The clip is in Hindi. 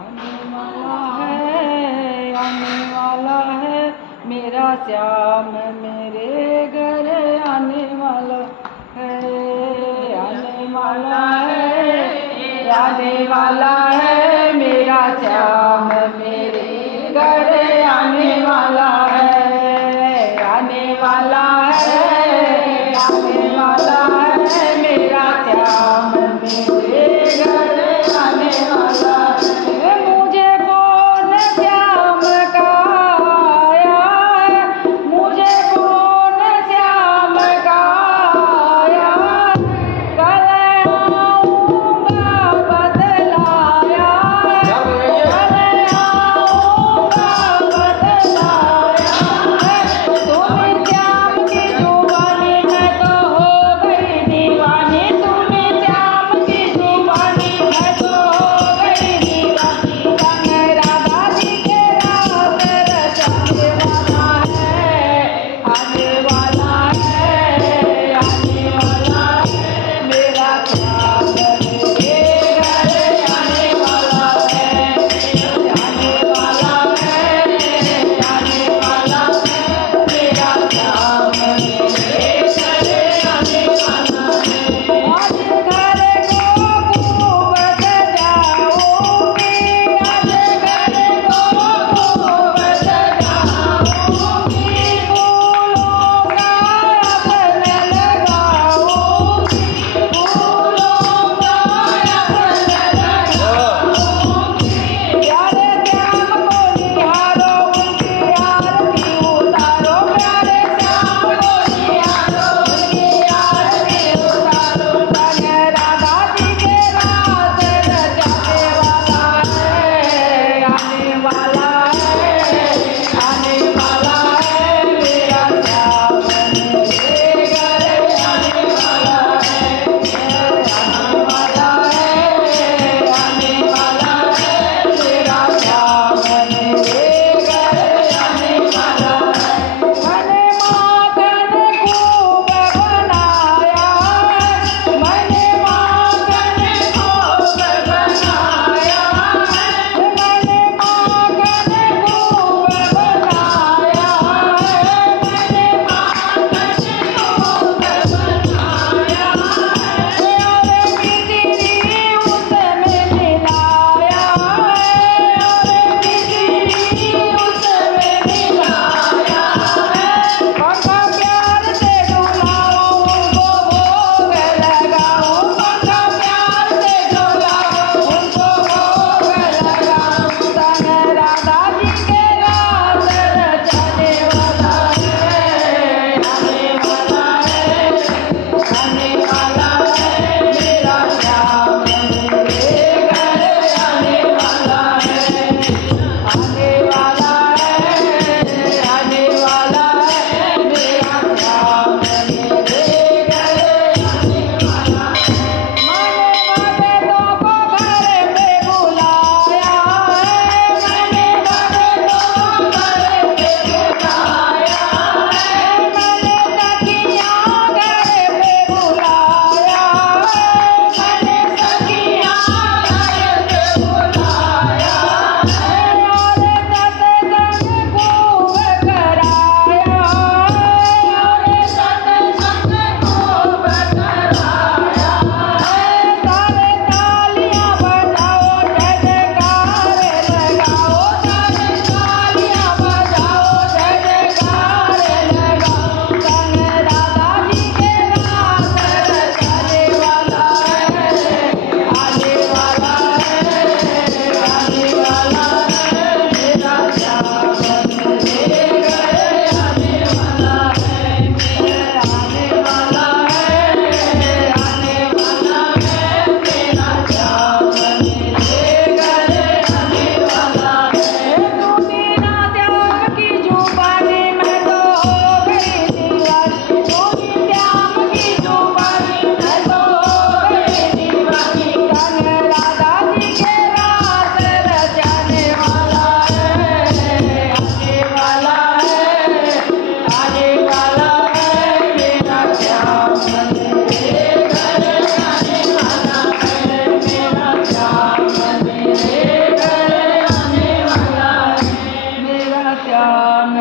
आने वाला है मेरा श्याम मेरे घर आने वाला है, आने वाला है, आने वाला है मेरा श्याम मेरे घर आने वाला है, आने वाला है, आने वाला है मेरा श्याम मेरे घर आने वाला है। मुझे कौन श्याम का आया है, मुझे कौन श्याम का आया, कल आऊँगा बदलाया, कल आऊँगा बदलाया। सुनी श्याम की जुबानी मैं तो हो गई दीवानी, सुनी श्याम की जुबानी मैं तो हो गई श्याम